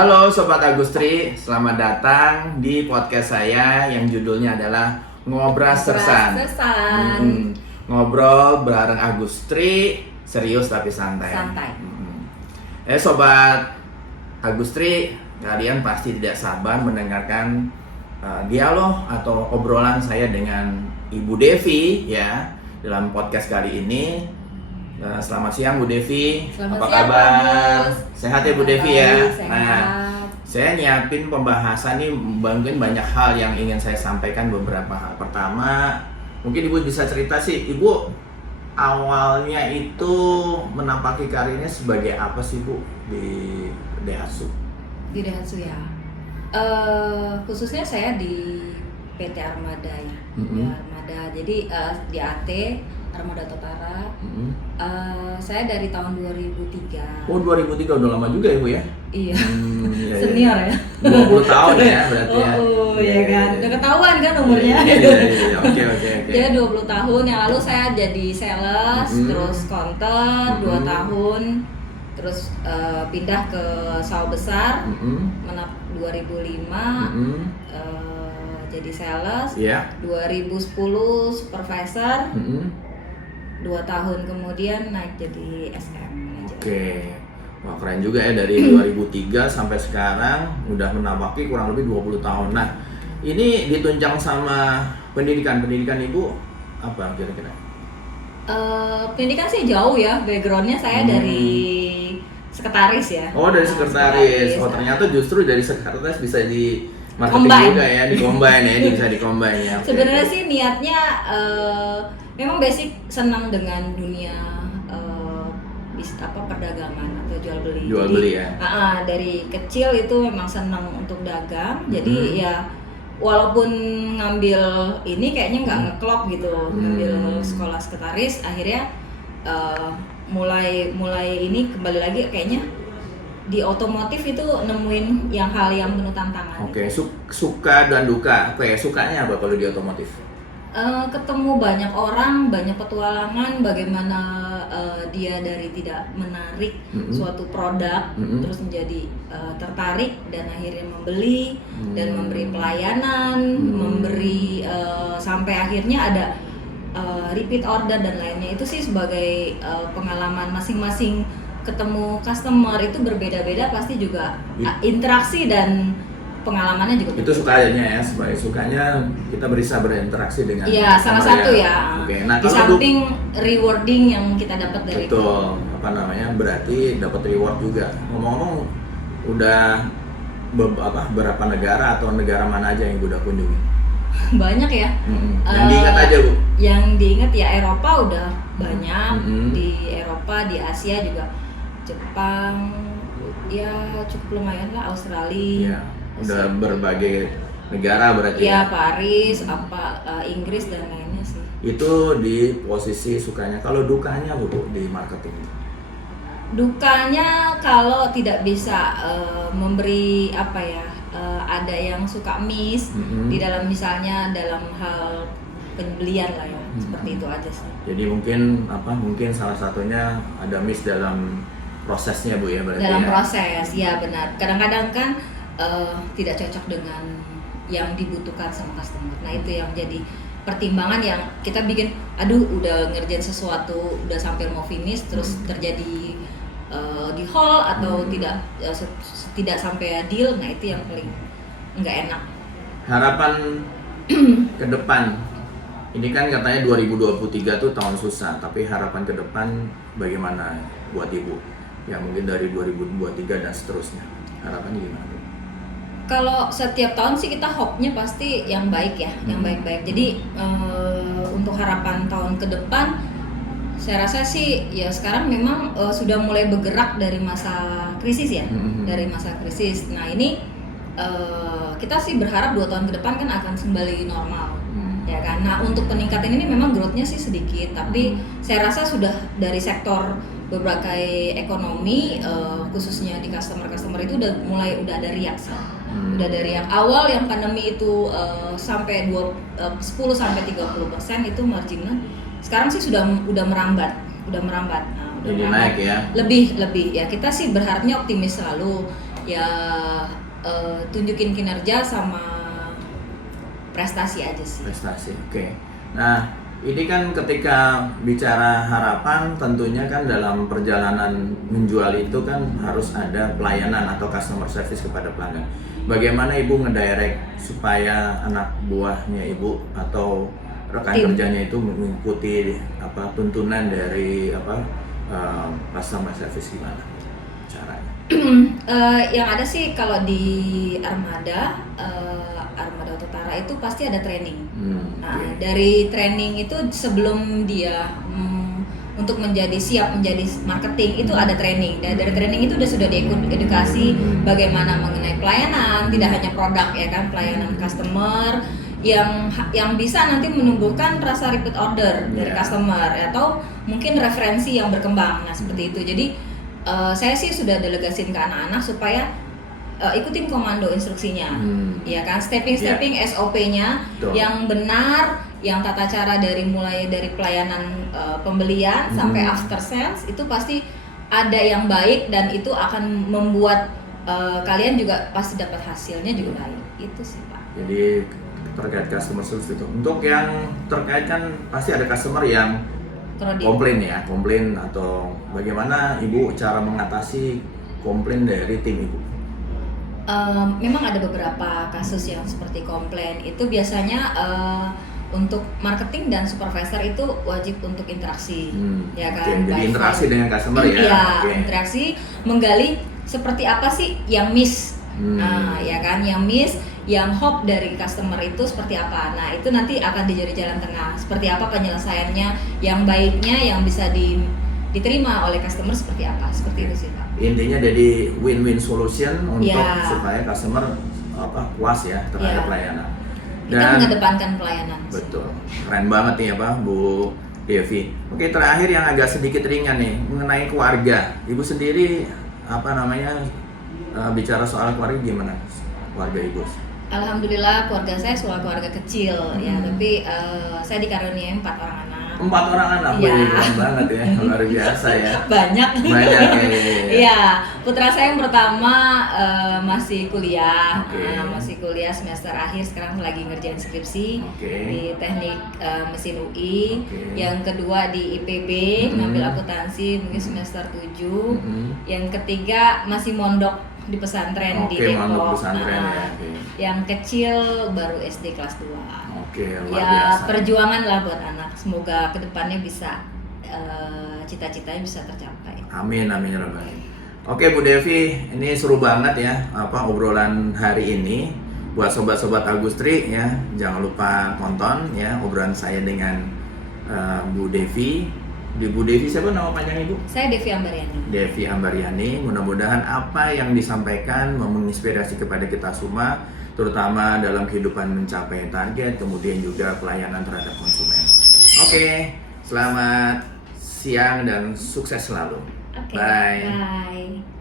Halo Sobat Agustri, selamat datang di podcast saya yang judulnya adalah Ngobras Sersan. Ngobrol bareng Agustri, serius tapi santai. Sobat Agustri, kalian pasti tidak sabar mendengarkan dialog atau obrolan saya dengan Ibu Devi ya dalam podcast kali ini. Selamat siang Bu Devi. Apa kabar? Sehat ya Bu Devi ya? Sehat. Nah, saya nyiapin pembahasan nih, mungkin banyak hal yang ingin saya sampaikan. Beberapa hal. Pertama, mungkin Ibu bisa cerita sih, Ibu awalnya itu menampaki karirnya sebagai apa sih Bu di Daihatsu? Di Daihatsu ya. Khususnya saya di PT Armada ya. Di Armada. Jadi di AT Armada Totara. Saya dari tahun 2003. Oh, 2003 udah lama juga ya Bu ya? Iya. Iya, Senior ya. 20 tahun ya berarti ya. Iya kan. Udah ketahuan kan umurnya. Iya. Oke. Jadi 20 tahun yang lalu saya jadi sales, terus counter 2 tahun. Terus pindah ke sawah besar. Menap 2005. Jadi sales. Iya. 2010 supervisor. 2 tahun kemudian naik jadi SM manager. Oke. Wah, keren juga ya, dari 2003 sampai sekarang udah menapaki kurang lebih 20 tahun. Nah, ini ditunjang sama pendidikan Ibu apa kira-kira? Pendidikan sih jauh ya, backgroundnya saya dari sekretaris ya. Oh, dari sekretaris. Oh, ternyata justru dari sekretaris bisa di marketing Combine. juga ya, di combine ya, ini bisa di combine ya. Okay. Sebenarnya sih niatnya memang basic senang dengan dunia perdagangan atau jual beli. Ya. Dari kecil itu memang senang untuk dagang. Jadi ya walaupun ngambil ini kayaknya nggak ngeklop gitu, ngambil sekolah sekretaris, akhirnya mulai ini kembali lagi kayaknya di otomotif itu nemuin hal yang penuh tantangan. Oke, suka dan duka. Oke, sukanya apa kalau di otomotif? Ketemu banyak orang, banyak petualangan, bagaimana dia dari tidak menarik suatu produk terus menjadi tertarik dan akhirnya membeli dan memberi pelayanan, memberi sampai akhirnya ada repeat order dan lainnya. Itu sih sebagai pengalaman masing-masing. Ketemu customer itu berbeda-beda, pasti juga interaksi dan pengalamannya juga itu sukanya ya, sebagai sukanya kita bisa berinteraksi dengan salah satu ya. Oke. Nah, di samping rewarding yang kita dapat dari betul itu. Berarti dapat reward juga. Ngomong-ngomong, udah berapa negara atau negara mana aja yang udah kunjungi? Banyak ya. Yang diingat aja Bu? Yang diingat ya Eropa udah banyak. Di Eropa, di Asia juga, Jepang ya cukup lumayan lah, Australia. Udah berbagai negara berarti ya. Paris, Inggris dan lainnya sih. Itu di posisi sukanya. Kalau dukanya Bu di marketing? Dukanya kalau tidak bisa memberi ada yang suka miss di dalam, misalnya dalam hal pembelian lah ya. Seperti itu aja sih. Jadi mungkin salah satunya ada miss dalam prosesnya Bu ya berarti. Dalam proses ya benar. Kadang-kadang kan tidak cocok dengan yang dibutuhkan sama customer. Nah, itu yang jadi pertimbangan yang kita bikin, udah ngerjain sesuatu, udah sampai mau finish, terus terjadi di hall atau tidak sampai deal. Nah, itu yang paling nggak enak. Harapan ke depan, ini kan katanya 2023 tuh tahun susah, tapi harapan ke depan bagaimana buat Ibu? Ya mungkin dari 2023 dan seterusnya, harapannya gimana? Kalau setiap tahun sih kita hope-nya pasti yang baik ya, yang baik-baik. Jadi untuk harapan tahun ke depan, saya rasa sih ya sekarang memang sudah mulai bergerak dari masa krisis ya, dari masa krisis. Nah ini kita sih berharap 2 tahun ke depan kan akan kembali normal, ya kan. Nah untuk peningkatan ini memang growth-nya sih sedikit, tapi saya rasa sudah dari sektor berbagai ekonomi, khususnya di customer itu udah ada reaksi. Udah dari yang awal yang pandemi itu sampai 10-30% itu marginnya, sekarang sih udah merambat. Nah, jadi naik ya. Lebih ya, kita sih berharapnya optimis selalu. ya tunjukin kinerja sama prestasi aja sih. Prestasi, oke. Nah, ini kan ketika bicara harapan, tentunya kan dalam perjalanan menjual itu kan harus ada pelayanan atau customer service kepada pelanggan. Bagaimana Ibu ngedirect supaya anak buahnya Ibu atau rekan kerjanya itu mengikuti tuntunan dari customer service, gimana caranya? Yang ada sih kalau di Armada Utara itu pasti ada training. Dari training itu sebelum dia untuk siap menjadi marketing itu ada training. Dan dari training itu sudah diedukasi bagaimana mengenai pelayanan, tidak hanya produk ya kan, pelayanan customer yang bisa nanti menumbuhkan rasa repeat order dari customer atau mungkin referensi yang berkembang. Nah, seperti itu. Jadi saya sih sudah delegasiin ke anak-anak supaya ikutin komando instruksinya, ya kan, stepping SOP-nya yang benar, yang tata cara mulai dari pelayanan pembelian sampai after sales itu pasti ada yang baik dan itu akan membuat kalian juga pasti dapat hasilnya juga baik. Itu sih Pak. Jadi terkait customer service itu, untuk yang terkait kan pasti ada customer yang komplain atau bagaimana Ibu cara mengatasi komplain dari tim Ibu? Memang ada beberapa kasus yang seperti komplain itu biasanya untuk marketing dan supervisor itu wajib untuk interaksi, ya kan? Jadi interaksi dengan customer ya? Iya, interaksi, menggali seperti apa sih yang miss, ya kan? Yang miss, yang hope dari customer itu seperti apa. Nah itu nanti akan dijadi jalan tengah. Seperti apa penyelesaiannya, yang baiknya yang bisa diterima oleh customer seperti apa. Seperti itu sih Pak. Intinya jadi win-win solution untuk supaya customer puas ya terhadap pelayanan. Kita mengedepankan pelayanan. Betul, keren banget nih ya Pak, Bu Devi. Oke, terakhir yang agak sedikit ringan nih mengenai keluarga. Ibu sendiri bicara soal keluarga gimana? Keluarga Ibu? Alhamdulillah keluarga saya keluarga kecil ya, tapi saya dikaruniai 4 orang anak. 4 orang anak, keren banget ya, luar biasa ya. Banyak ya. Iya, putra saya yang pertama masih kuliah, semester akhir, sekarang lagi ngerjain skripsi di teknik mesin UI. Yang kedua di IPB, ngambil akuntansi mungkin semester 7. Yang ketiga masih mondok di pesantren di Depok. Yang kecil baru SD kelas 2. Biasa. Perjuangan lah buat anak. Semoga kedepannya bisa cita-citanya bisa tercapai. Amin ya Rabbal Alamin. Oke Bu Devi, ini seru banget ya obrolan hari ini. Buat sobat-sobat Agustri ya, jangan lupa tonton ya obrolan saya dengan Bu Devi. Bu Devi siapa nama panjang Ibu? Saya Devi Ambariani. Devi Ambariani. Mudah-mudahan apa yang disampaikan menginspirasi kepada kita semua, terutama dalam kehidupan mencapai target, kemudian juga pelayanan terhadap konsumen. Oke, selamat siang dan sukses selalu. Oke, bye. Bye.